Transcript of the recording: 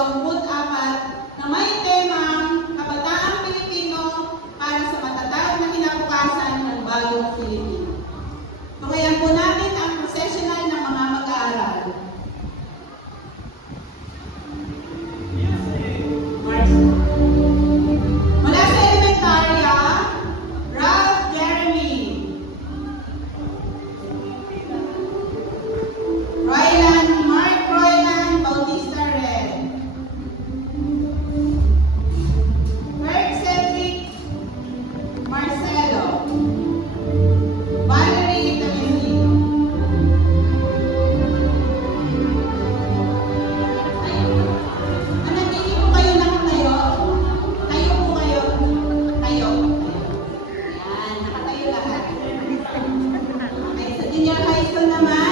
24 na may temang Kabataang Pilipino para sa matatag na kinabukasan ng bagong Pilipino. Tungayan po natin ang professional ng mga mag-aaral. Mula sa elementarya, Ralph Jeremy. Mark Royland Bautista Red. Kurt Cedric Marcelo. Valerie Italianino. Nanatili po kayo lang tayo. Tayo po kayo. Tayo. Yan, nakatayo lahat. Okay, sa junior high school naman.